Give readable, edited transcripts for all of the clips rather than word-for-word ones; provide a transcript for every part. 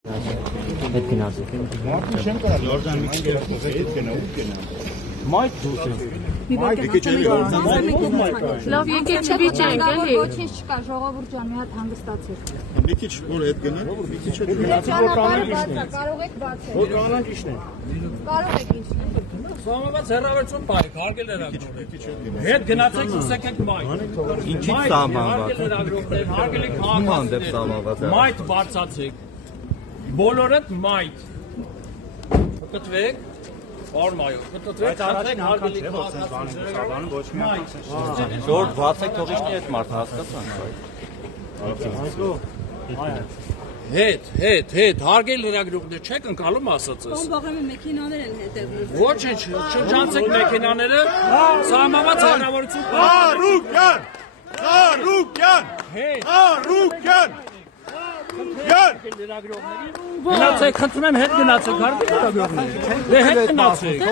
Հետ գնացեք։ Մայթ դուսը։ Լավ, եկեք չվիճենք, էլի։ Ոչինչ չկա, ժողովուրդ ջան, մի հատ հանգստացեք։ Մի քիչ որ հետ գնա, մի քիչ հետ գնա։ Կարող եք բացել։ Որ կանանք իշն է։ Կարող եք ինչն է։ Սամամած հեռավերություն բարիք, հարգել լրագրողներ։ Հետ գնացեք ուսեկեք մայթ։ Ինչի՞ սահմանված։ Հարգելի Հանդեպ քաղաքացիներ, սահմանված է։ մայթ բարձացեք։ Բոլորդ մայթ։ Կտվեք, արմայով, կտվեք, հարգելի քաղաքացիներ։ Ժորդ բացեք թողիշնի այդ մարդը հասկացան։ Հետ, հարգել լրագրողներ, չեք ընկալում ասածս։ Բաղեմը մեքենաներ են հետևում։ Ոչինչ, շրջանցեք մեքենաները, սահմանված հեռավորություն։ Հարուկյան! Գնացեք, խնդրում եմ հետ գնացեք, հարգելի լրագրողներ։ Դե հետ գնացեք։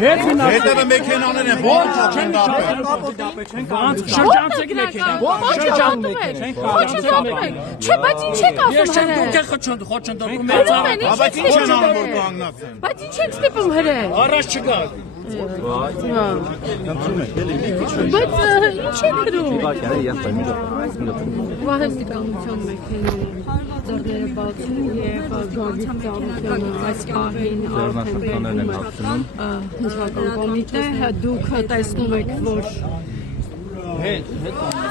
Հետ գնացեք։ Հետևը մեքենաներ են, ո՞նց չեն դապել։ Շրջանցեք մեքենան։ Չէ, բայց ինչ եք ասում Ես չեմ հրե։ դուք եք խոչընդոտում մեծ Բայց Ինչ են անում որ կանգնած են։ Բայց ինչ եք ստիպում հրե։ Առաջ չգա։ Բայց ինչ եք գրում։ Վահեսի կանության մեքենան ձեռները բացում եւ գավիթ ծառայությունը այս պահին արդեն հնչական կոմիտե դուք տեսնում եք որ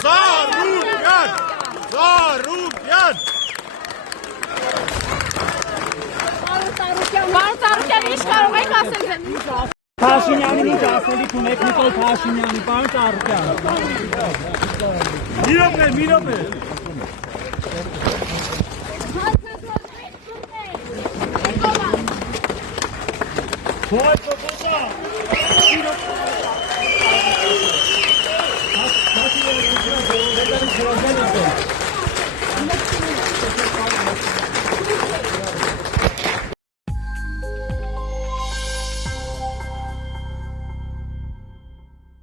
Հարուկյան! Պարոն ինչ կարող եք ասել ձեզ։ Փաշինյանին ինչ ասելիք ունեք Նիկոլ Փաշինյանի, պարոն Ծառուկյան։ Մի րոպե։ Thôi,